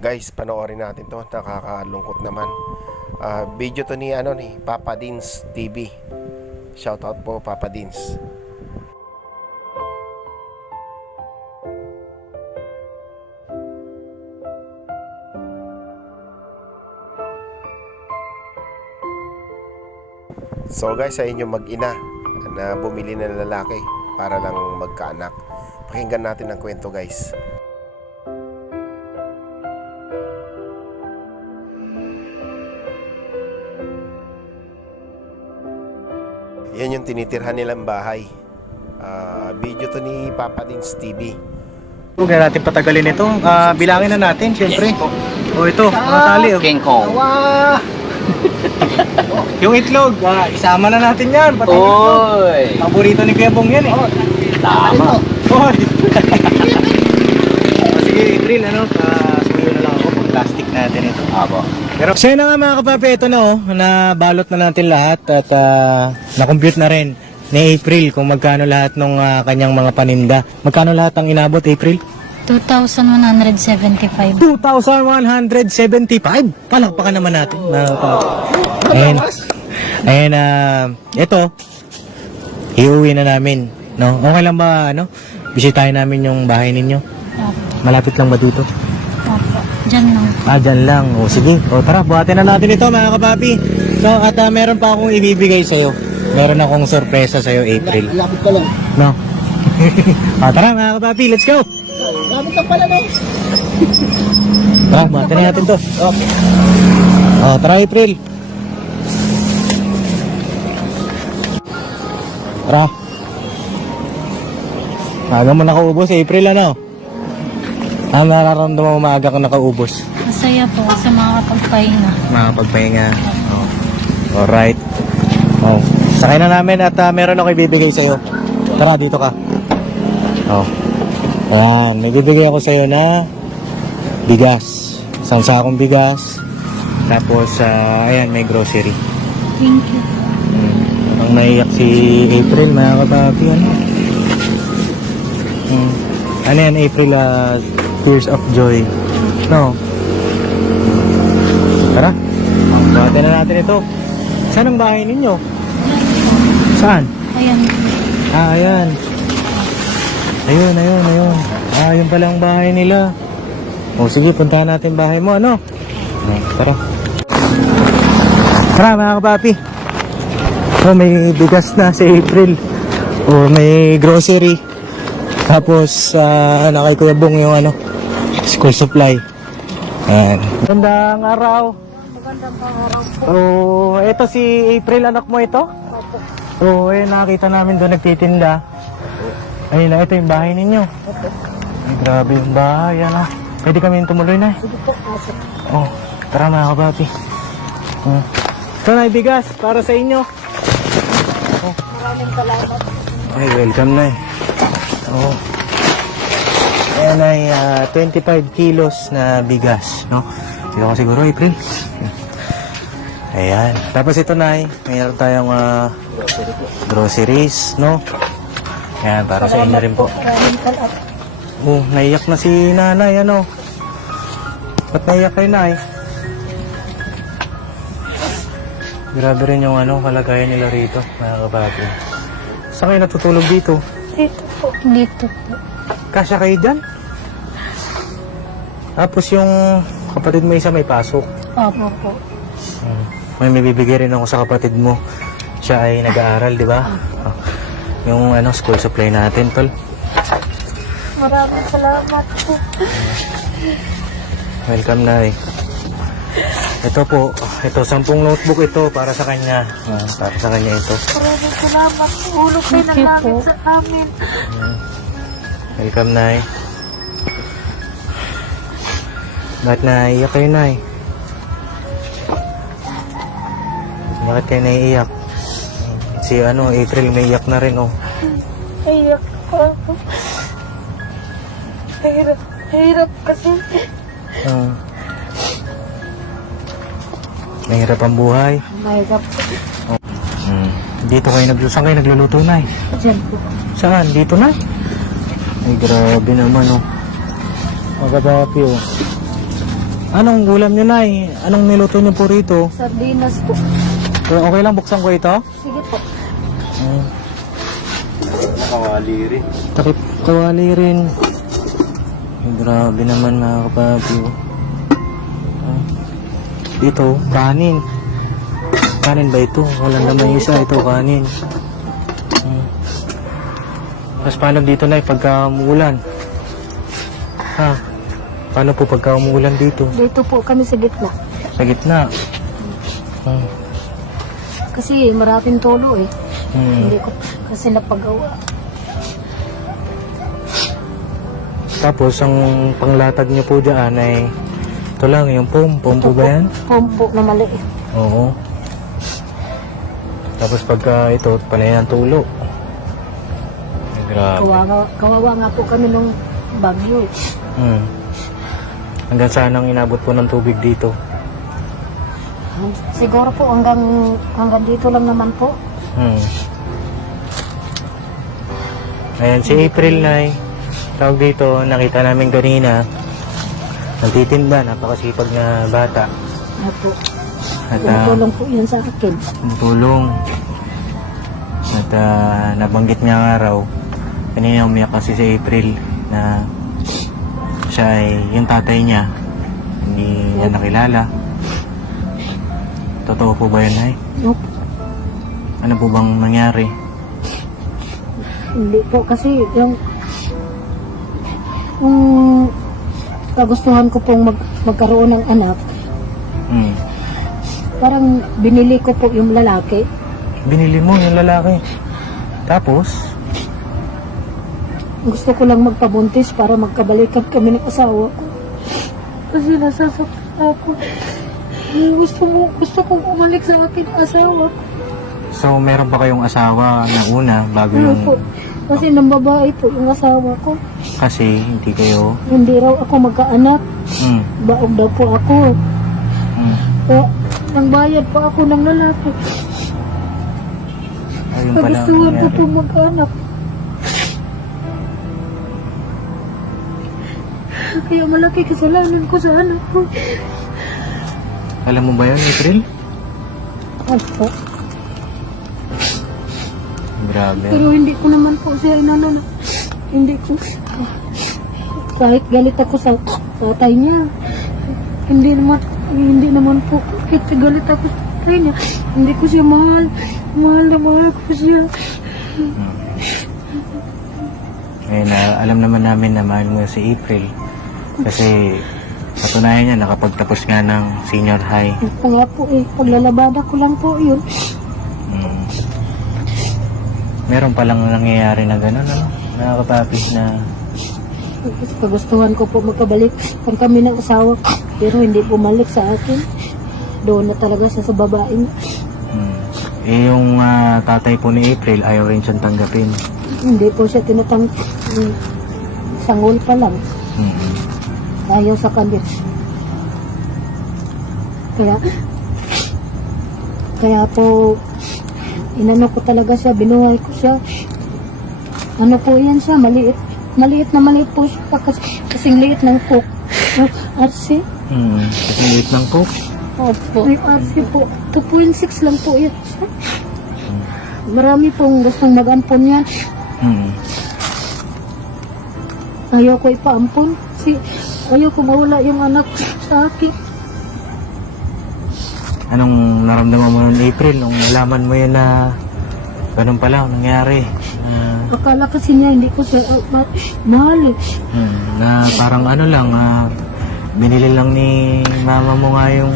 Guys, panoorin natin to. Nakakalungkot naman. Ah, video to ni ano ni Papa Dins TV. Shoutout po Papa Dins. So guys, sa inyo mag-ina na bumili ng lalaki para lang magkaanak. Pakinggan natin ang kwento guys. Tinitirhan nilang bahay. Ah, video to ni Papa Dins TV. Huwag na natin patagalin ito. Ah, bilangin na natin, syempre. O ito, mga tali. Oh. King Kong. Yung itlog, ah, isama na natin yan. Pati yung itlog. Oy! Paborito ni Kuya Bong yan eh. Tama. Hoy! O, Sige, April, ano, uh, sumayo na lang ako pag plastic natin ito. Apo. Pero siya na nga mga kapapi, ito na oh, nabalot na natin lahat at ah, na-compute na rin ni April kung magkano lahat ng kanyang mga paninda. Magkano lahat ang inabot, April? 2,175. 2,175. Palakpakan naman natin. kapapi. Ayan. Ayan, ah, ito, iuwi na namin. No? Okay lang ba, ano? Bisitahin namin yung bahay ninyo. Malapit lang ba dito? Diyan lang. Ah, dyan lang. O sige. O tara, buhatin na natin ito mga kapapi. So, at ah, meron pa akong ibibigay sa'yo. Meron akong sorpresa sa'yo, April. Lapit ka lang. No? ah, tara mga kapapi, let's go! Lapit ka pala eh. Tara, buhatin na natin to. Okay. O, tara April. Tara. Maaga mo nakaubos, April ano? Ano nararamdaman mo maaga kang nakaubos? Masaya po kasi makakapagpahinga. Makapagpahinga. Oh. Alright. Oh. Sakay na namin at ah, meron ako ibibigay sa'yo. Tara, dito ka. Oh. Ayan, may bibigay ako sa'yo na bigas. Isang sakong bigas. Tapos, ah, ayan, may grocery. Thank you. Hmm. Ang naiyak si April, mga kapapi, ano? Hmm. Ano yan, April, ah, Tears of Joy. No? Tara. Buhatin na natin ito. Saan ang bahay ninyo? Saan? Ayan. Ah, ayan. Ayun, ayun, ayun. Ah, yun pala ang bahay nila. O sige, puntahan natin bahay mo, ano? Tara. Tara, mga kapapi. Oh, may bigas na si April. Oh, may grocery. Tapos, ah, ano kay Kuya Bong yung ano, school supply. Ayan. Magandang araw. Magandang araw. Oh, ito si April, anak mo ito? Oo, oh, eh, nakita namin doon nagtitinda. Ayun na, ito yung bahay ninyo. Ay, grabe yung bahay, ano. Pwede kami tumuloy na. Oh, tara mga kababi. Oh. Ito na, bigas para sa inyo. Oh. Maraming salamat. Ay, welcome na eh. Oh. Ayan ay ah, 25 kilos na bigas, no? Sino ko siguro, April? Ayan. Tapos ito na mayroon tayong ah, groceries, no? Ayan, para sa inyo rin po. Oh, naiyak na si nanay, ano? Ba't naiyak kay nay? Grabe rin yung ano, kalagayan nila rito, mga kababi. Saan kayo natutulog dito? Dito po. Dito po. Kasya kayo dyan? Tapos yung kapatid mo isa may pasok. Opo po. Hmm. May mabibigay rin ako sa kapatid mo. Siya ay nag-aaral, di ba? Oh. Yung ano, school supply natin, tol. Maraming salamat po. Welcome na eh. Ito po, ito, sampung notebook ito para sa kanya. Ah, para sa kanya ito. Maraming salamat. Ulog kayo na namin sa amin. Welcome, Nay. Bakit naiiyak kayo, Nay? Bakit kayo naiiyak? Si ano, April may iyak na rin, oh. Iyak ako. Hirap. Hirap kasi. Ah. Mahirap ang buhay. Mahirap po. Hmm. Dito kayo nagluluto. Saan kayo nagluluto, Nay? Diyan po. Saan? Dito, Nay? Ay, grabe naman, oh. Magabapi, oh. Anong ulam nyo, Nay? Anong niluto nyo po rito? Sardinas po. So, okay lang buksan ko ito? Sige po. Hmm. Nakawali rin. Takip kawali rin. Ay, grabe naman mga kapapi. oh. Ah. Dito, kanin. Kanin ba ito? Walang naman isa. Ito, kanin. Hmm. Tapos paano dito na pagka umuulan? Ha? Paano po pagka umuulan dito? Dito po kami sa gitna. Sa gitna. Hmm. Kasi maraming tulo eh. Hmm. Hindi ko kasi napagawa. Tapos ang panglatag niyo po dyan ay ito lang, yung pom. Pom po ba yan? Pompo na maliit. Oo. Tapos pagka ito, panay ang tulo. Grabe. Kawawa, kawawa nga po kami nung bagyo eh. Hmm. Hanggang saan ang inabot po ng tubig dito? Siguro po hanggang hanggang dito lang naman po. Hmm. Ayan, si April na tawag dito, nakita namin kanina. Nagtitinda, napakasipag na bata. Ano po. At ah, Tumutulong po yan sa akin. tulong. At ah, nabanggit niya nga raw, kanina umiyak kasi si April na siya ay yung tatay niya. Hindi niya nakilala. Totoo po ba yun, ay? Opo. Ano po bang nangyari? Hindi po kasi yung yung kagustuhan ko pong mag, magkaroon ng anak, Hmm. parang binili ko po yung lalaki. Binili mo yung lalaki. Tapos, Gusto ko lang magpabuntis para magkabalikan kami ng asawa ko. Kasi nasasaktan ako. Gusto mo, gusto kong umalik sa akin ang asawa ko. so meron pa kayong asawa na una bago Ano yung... po? Kasi nang babae po yung asawa ko. Kasi hindi kayo... Hindi raw ako magkaanak. Hmm. Baog daw po ako. Hmm. Kaya nang bayad pa ako ng lalaki. Ayun pala ang Kagustuhan ko nangyari. po magkaanak. Kaya malaki kasalanan ko sa anak ko. Alam mo ba yun, April? Opo. Grabe. Pero hindi ko naman po siya inano na. Hindi ko. Kahit galit ako sa tatay niya. Hindi naman, hindi naman po. Kahit galit ako sa tatay niya. Hindi ko siya mahal. Mahal na mahal ko siya. Ngayon, ah, alam naman namin na mahal mo si April. Kasi patunayan niya nakapagtapos nga ng senior high. Kaya po eh, paglalabada ko lang po yun. Mm. Meron palang nangyayari na gano'n, ano? Mga kapapis na... Kagustuhan ko po magkabalik ang kami ng asawa ko. Pero hindi bumalik sa akin. Doon na talaga siya sa babae niya. Mm. Eh, yung ah, tatay po ni April, ayaw rin siyang tanggapin. Hindi po siya tinatang mm, sangol pa lang. Mm. Ayaw sa kanya. Kaya, kaya po, inano ko talaga siya, binuhay ko siya. Ano po yan siya, maliit. Maliit na maliit po siya, kasi, kasing liit ng cook. RC? Mm. Kasi liit ng cook. Opo. Ay, RC po. 2.6 lang po yan siya. Marami pong gustong mag-ampon yan. Mm. Ayaw ko ipaampon. Si, ayaw ko mawala yung anak ko sa akin. Anong naramdaman mo noong April nung nalaman mo yun na ganun pala ang nangyari? Na, Akala kasi niya hindi ko siya uh, ma- mahal eh. hmm, na parang ano lang, ah, binili lang ni mama mo nga yung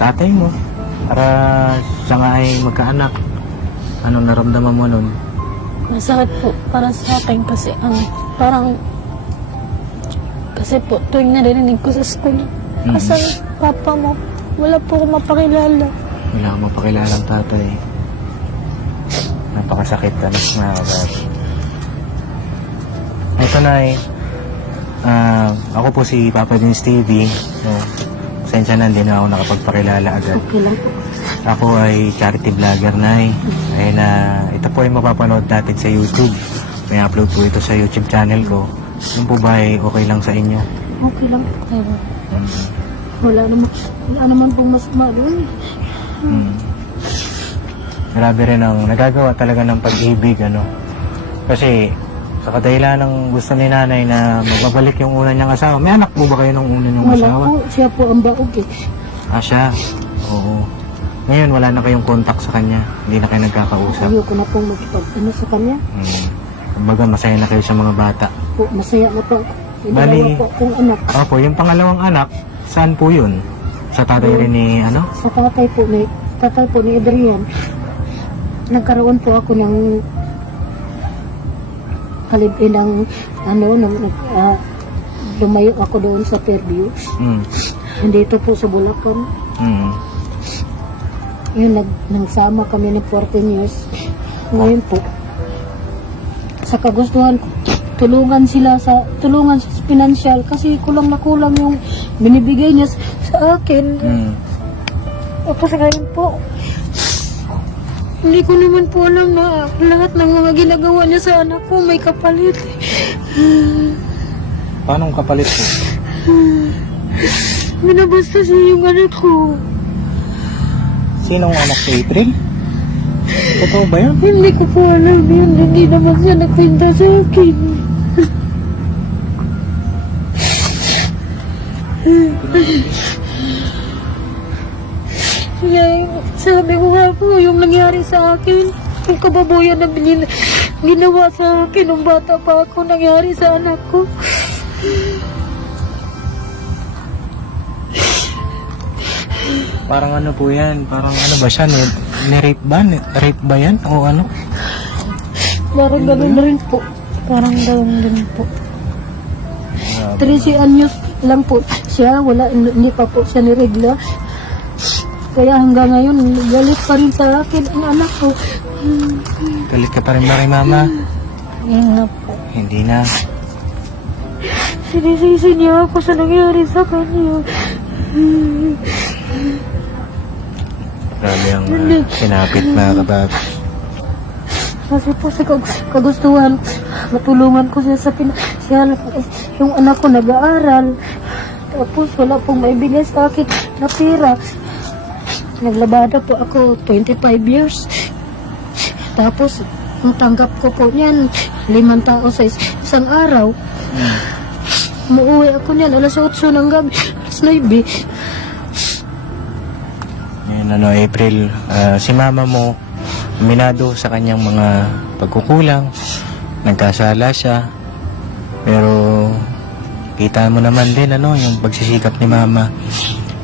tatay mo para siya nga ay magkaanak. Anong naramdaman mo nun? Masakit po para sa akin kasi ang parang kasi po tuwing narinig ko sa school, Mhm. asan papa mo? Wala po ako mapakilala. Wala akong mapakilalang tatay. Napakasakit ano, mga kabati. Ito na eh. Ah, ako po si Papa Din Stevie. So, sensya na, hindi na ako nakapagpakilala agad. Okay lang po. Ako ay charity vlogger na eh. Ayun na, ito po ay mapapanood natin sa YouTube. May upload po ito sa YouTube channel ko. Yung po ba ay okay lang sa inyo? Okay lang po. Wala naman, wala naman pong masama doon. Hmm. Grabe rin ang nagagawa talaga ng pag-ibig, ano. Kasi, sa kadahilan ng gusto ni nanay na magbabalik yung una niyang asawa. May anak po ba kayo nung una niyang Wala asawa? po, siya po ang baog eh. Ah, siya. Oo. Ngayon, wala na kayong contact sa kanya. Hindi na kayo nagkakausap. Ayoko na pong magpag ano sa kanya. Hmm. Kumbaga, masaya na kayo sa mga bata. Po, masaya na po. May Bali- dalawa po akong anak. Opo, yung pangalawang anak, saan po yun? Sa tatay rin ni, ano? Sa tatay po ni, tatay po ni Adrian, nagkaroon po ako ng kalibin ng ano, nang, nag, ah, lumayo ako doon sa Fairview. Hmm. Dito po sa Bulacan. Hmm. Yun, nag, nagsama kami ng 14 years. Ngayon po, sa kagustuhan ko, tulungan sila sa, tulungan sa financial kasi kulang na kulang yung binibigay niya sa, akin. Hmm. Tapos ngayon po, hindi ko naman po alam na lahat ng mga ginagawa niya sa anak ko may kapalit. Paano ang kapalit po? Minabasta siya yung anak ko. Sinong anak si April? Totoo ba yun? Hindi ko po alam yun. Hindi naman siya nagpinta sa akin. Kaya sabi ko nga po, yung nangyari sa akin, yung kababoyan na bin- ginawa sa akin nung bata pa ako, nangyari sa anak ko. Parang ano po yan? Parang ano ba siya? Ni- Ni-rape ba? Ni- Rape ba yan? O ano? Parang gano'n na rin po. Parang gano'n din po. Grabe. 13 anyos lang po siya, wala, hindi pa po siya niregla. Kaya hanggang ngayon, galit pa rin sa akin ang anak ko. Galit ka pa rin ba kay mama? Nga po. Hindi na. Sinisisi niya ako sa nangyari sa kanya. Grabe ang uh, sinapit mga kabab. Kasi po sa kag- kagustuhan, matulungan ko siya sa pinasyal. Yung anak ko nag-aaral. Tapos wala pong maibigay sa akin na pera. Naglabada po ako 25 years. Tapos, ang tanggap ko po niyan, limang tao sa is- isang araw. Umuwi ako niyan, alas 8 ng gabi, alas 9. Ngayon ano, April, ah, si mama mo, minado sa kanyang mga pagkukulang, nagkasala siya, pero kita mo naman din ano, yung pagsisikap ni mama.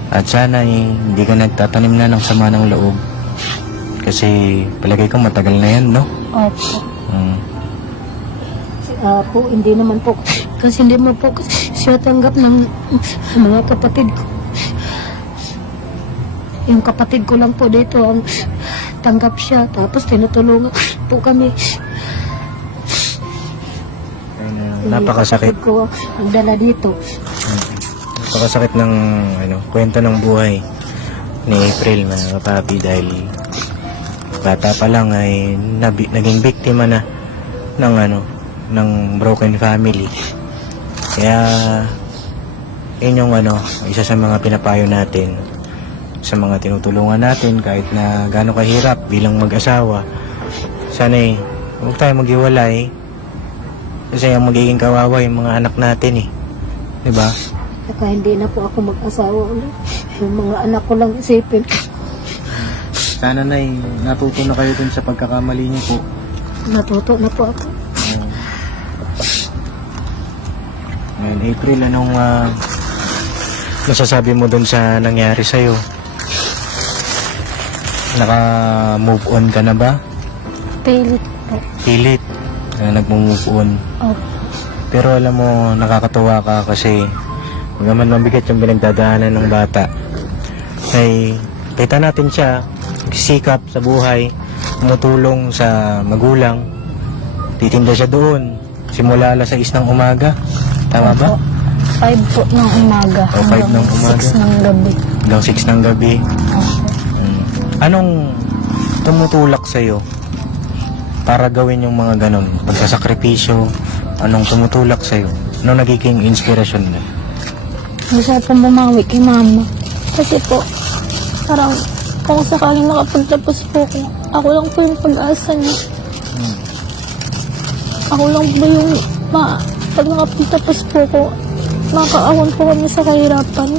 At sana eh, hindi ka nagtatanim na ng sama ng loob. Kasi palagay ko matagal na yan, no? Opo. Mm. Ah, po, hindi naman po. Kasi hindi mo po siya tanggap ng mga kapatid ko. Yung kapatid ko lang po dito ang tanggap siya. Tapos tinutulungan po kami. Napakasakit. kapatid ko ang dala dito. Napakasakit ng ano, kwento ng buhay ni April mga kapapi dahil bata pa lang ay nabi, naging biktima na ng ano ng broken family. Kaya yun yung ano, isa sa mga pinapayo natin sa mga tinutulungan natin kahit na gaano kahirap bilang mag-asawa. Sana eh, huwag tayo maghiwalay kasi ang magiging kawawa yung mga anak natin eh. 'Di ba? Saka hindi na po ako mag-asawa ulit. Yung mga anak ko lang isipin. Sana na natuto na kayo dun sa pagkakamali niyo po. Natuto na po ako. Ngayon, April, anong ah, masasabi mo dun sa nangyari sa'yo? Naka-move on ka na ba? Pilit po. Pilit na nag-move on. Opo. Pero alam mo, nakakatuwa ka kasi magaman mabigat yung pinagdadaanan ng bata. Ay, kita natin siya, sikap sa buhay, tumutulong sa magulang, titinda siya doon, simula alas 6 ng umaga. Tama ba? Opo. Five po ng umaga. O, five ng umaga. Six ng gabi. Hanggang 6 ng gabi. Opo. Mm. Anong tumutulak sa'yo para gawin yung mga ganun? Pagkasakripisyo, anong tumutulak sa'yo? Anong nagiging inspirasyon mo? gusto ko pong bumawi kay mama. Kasi po, parang kung sakaling makapagtapos po ako, ako lang po yung pag-asa niya. Ako lang po yung, ma, pag nakapagtapos po ako, makaahon po kami sa kahirapan.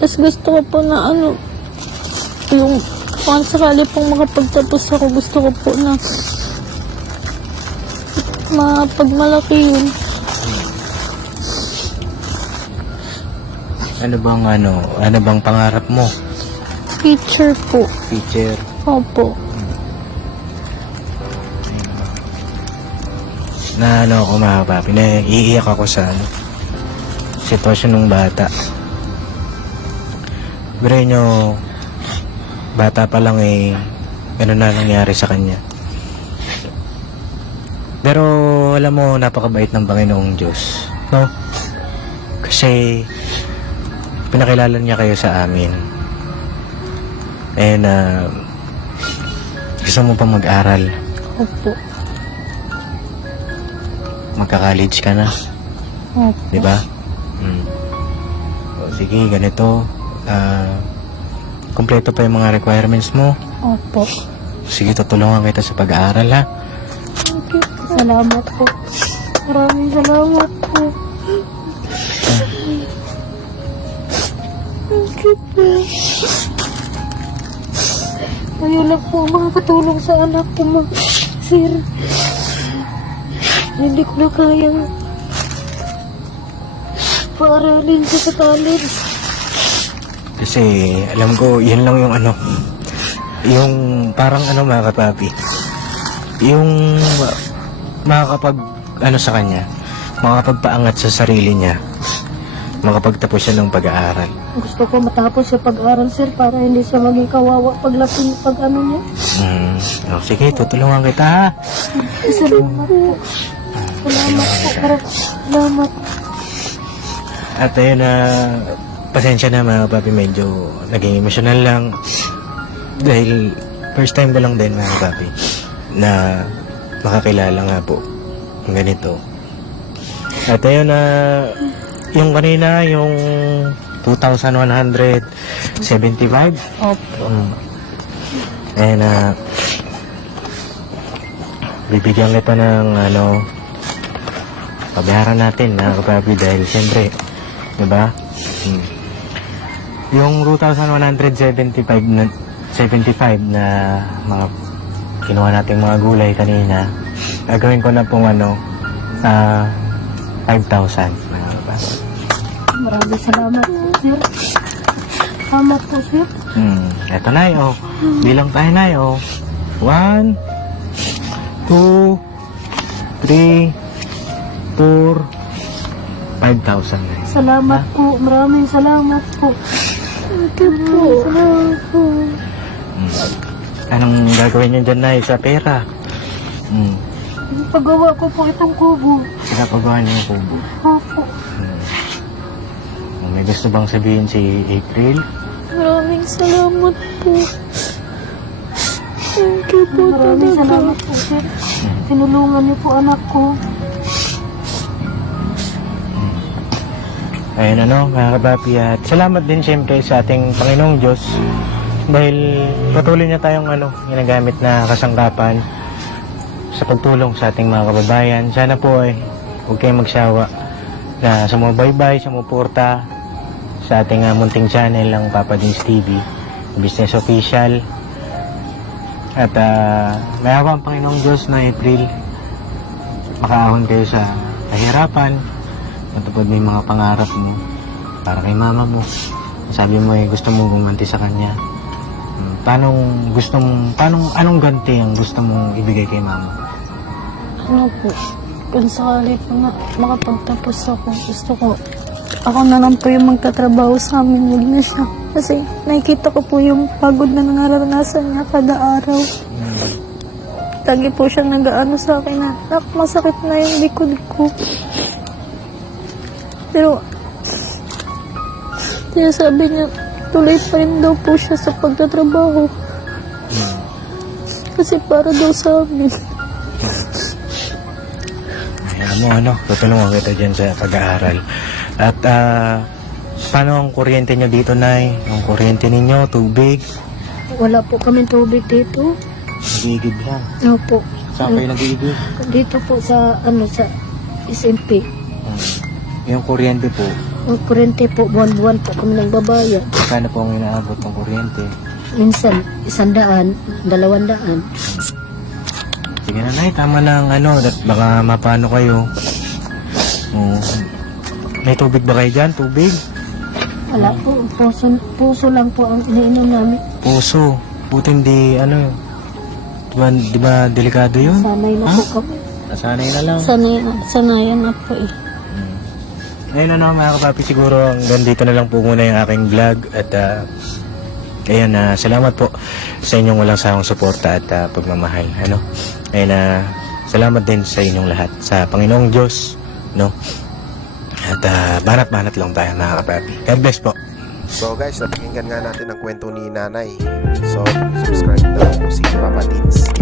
Tapos gusto ko po na ano, yung kung sakali pong makapagtapos ako, gusto ko po na mapagmalaki yun. Ano bang ano, ano bang pangarap mo? Teacher po. Teacher. Opo. Na ano ako mga papi, naiiyak ako sa ano, sitwasyon ng bata. Pero nyo, bata pa lang eh, ano na nangyari sa kanya. Pero alam mo, napakabait ng Panginoong Diyos. No? Kasi pinakilala niya kayo sa amin. And uh, gusto mo pa mag-aral. Opo. Magka-college ka na. Opo. Di ba? Mm. O, sige, ganito. Ah, kompleto pa yung mga requirements mo. Opo. Sige, tutulungan kita sa pag-aaral, ha? Thank you. Salamat po. Maraming salamat po. Thank you po. Ayun lang po makakatulong sa anak ko, ma. Sir. Hindi ko na kayang paaralin siya sa college. Kasi, alam ko, yun lang yung ano, yung parang ano mga kapapi, yung ma- makakapag, ano sa kanya, makakapagpaangat sa sarili niya, makapagtapos siya ng pag-aaral. Gusto ko matapos siya pag-aral, sir, para hindi siya maging kawawa paglaki pag ano niya. Mm. O, sige, tutulungan kita, ha? Salamat po. Salamat po. Salamat. At ayun na, pasensya na mga papi, medyo naging emotional lang. Dahil first time ko lang din mga papi, na makakilala nga po ng ganito. At ayun na, yung kanina, yung 2,175. Opo. Um, and uh, bibigyan kita ng ano pabayaran natin na kapabi dahil siyempre di ba hmm. Yung 2,175 na 75 na mga kinuha nating mga gulay kanina gagawin ko na pong ano ah 5,000 mga kapabi. Maraming salamat, sir. Salamat po, sir. Hmm, eto na oh. Bilang tayo na oh. One, two, three, four, five thousand na yun. Salamat po. Maraming salamat po. You po. Po. Anong gagawin nyo dyan na sa pera? Hmm, Paggawa ko po itong kubo. pinapagawa niyo yung kubo. Opo. Hmm. May gusto bang sabihin si April? Maraming salamat po. Thank you po Maraming talaga. salamat po, sir. Tinulungan niyo po anak ko. Ayun ano, mga kapapi at salamat din siyempre sa ating Panginoong Diyos dahil patuloy niya tayong ano, ginagamit na kasangkapan sa pagtulong sa ating mga kababayan. Sana po ay huwag kayong magsawa na sumubaybay, sumuporta sa ating ah, munting channel ng Papa Dins TV, Business Official. At uh, may ang Panginoong Diyos na April makaahon kayo sa kahirapan matupad mo yung mga pangarap mo para kay mama mo. Sabi mo eh, gusto mo gumanti sa kanya. Hmm, Paano gusto mong, paano, anong ganti ang gusto mong ibigay kay mama? Ano po, kung sakali po na makapagtapos ako, gusto ko, ako na lang po yung magtatrabaho sa amin, huwag na siya. Kasi nakikita ko po yung pagod na nangaranasan niya kada araw. Lagi po siya nag-ano sa akin na, nak, masakit na yung likod ko. Pero, sinasabi niya, tuloy pa rin daw po siya sa pagtatrabaho. Kasi para daw sa amin. Alam mo ano, tutulungan kita dyan sa pag-aaral. At ah, paano ang kuryente nyo dito, Nay? Ang kuryente ninyo, tubig? Wala po kami tubig dito. Nagigib lang. Opo. Saan kayo nagigib? Dito po sa, ano, sa SMP. Hmm. Yung kuryente po, Ang kurente po, buwan-buwan po kami nagbabayad. kano po ang inaabot ng kuryente? Minsan, isandaan, dalawandaan. Sige na, Nay, tama lang, ano, at baka mapano kayo. Oo. May tubig ba kayo dyan? Tubig? Wala po, puso, puso lang po ang iniinom namin. Puso. Buti hindi, ano, di ba, di ba delikado yun? Sanay na po kami. Nasanay na lang. Sanay, sanayan na po eh. Ngayon ano mga kapapi, siguro hanggang dito na lang po muna yung aking vlog at uh, ayun na salamat po sa inyong walang sawang suporta at ah, pagmamahal. Ano? Ayun na salamat din sa inyong lahat sa Panginoong Diyos, no? At ah, banat-banat lang tayo mga kapapi. God bless po. So guys, napakinggan nga natin ang kwento ni nanay. So, subscribe na po si Papa Din